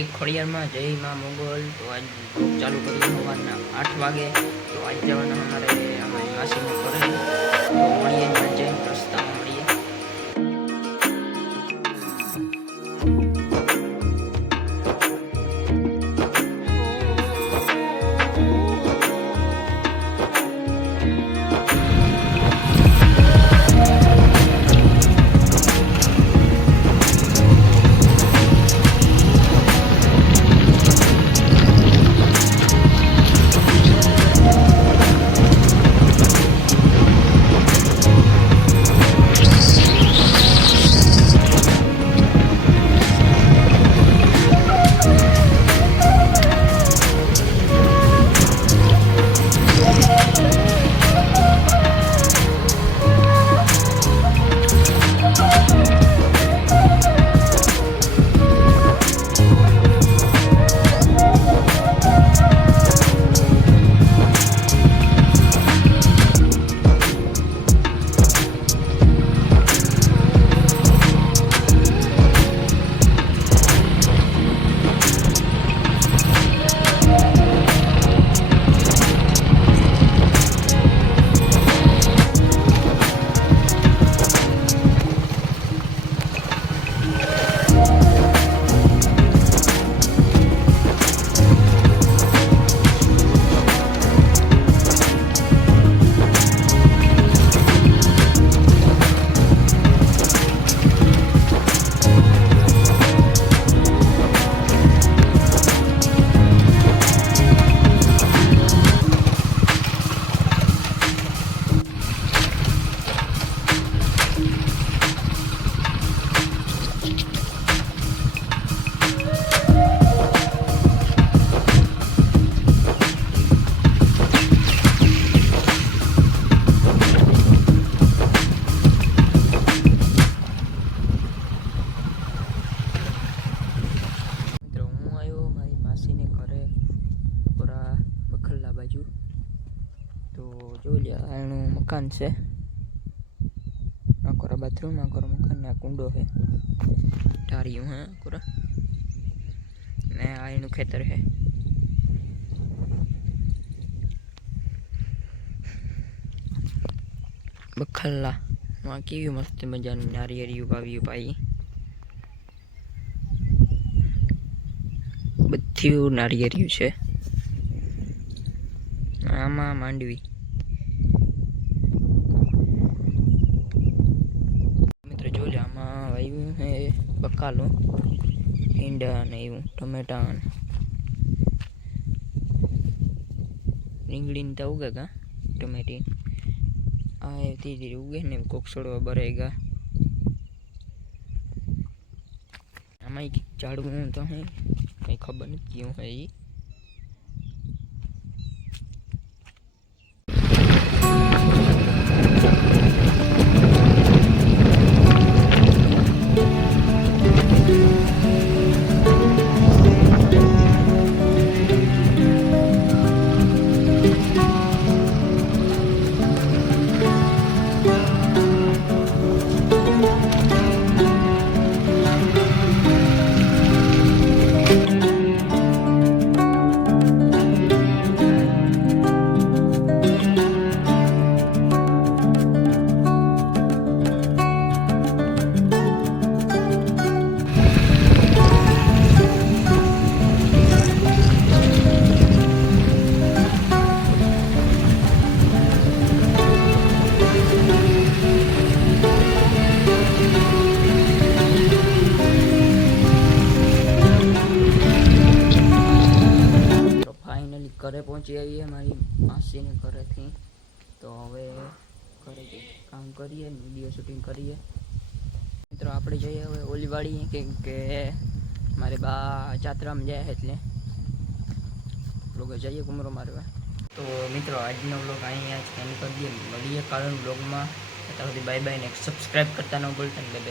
જય ખોડિયારમાં, જય માં મોગલ। તો आज ચાલુ કર્યું સવારના 8 વાગે। તો આજ જવાના અમારી માસીને ઘરે। તો મળીએ સાંજે રસ્તામાં મળીએ। બાજુ તો જો લ્યા એનું મકાન છે, આકોરા બાથરૂમ, આકોરા મકાન ને આ કુંડો છે, ટારિયું હે આકોરા ને આ એનું ખેતર છે। બખલ્લા માં કેવી મસ્ત મજાની નારિયેળિયું વાવ્યું પાઈ, બધી નારિયેળિયું છે। આમાં માંડવી મિત્રો જો લે આમાં વાવ્યું હે બકાલું, ભીંડા ને એવું, ટમેટા રીંગણી ને તો ઉગે ગા, ટમેટી આ ધીરે ધીરે ઉગે ને કોક છોડવા ભરાઈ। આમાં એક ઝાડવું તો હે કઈ ખબર નથી ક્યું હે ઈ। ઘરે પહોંચી આવીએ મારી માસીને ઘરેથી। તો હવે ઘરે કામ કરીએ, વિડીયો શૂટિંગ કરીએ। મિત્રો આપણે જઈએ હવે ઓલીવાડી, કેમ કે મારે બા જાત્રામાં જાય એટલે લોકો જઈએ ઘૂમરો મારવા। તો મિત્રો આજનો વ્લોગ અહીંયા જ એન્ડ કરી દઈએ, મળીએ કાલના વ્લોગમાં। અત્યાર સુધી બાય બાય ને સબસ્ક્રાઈબ કરતા ન ભૂલતા ને બાય।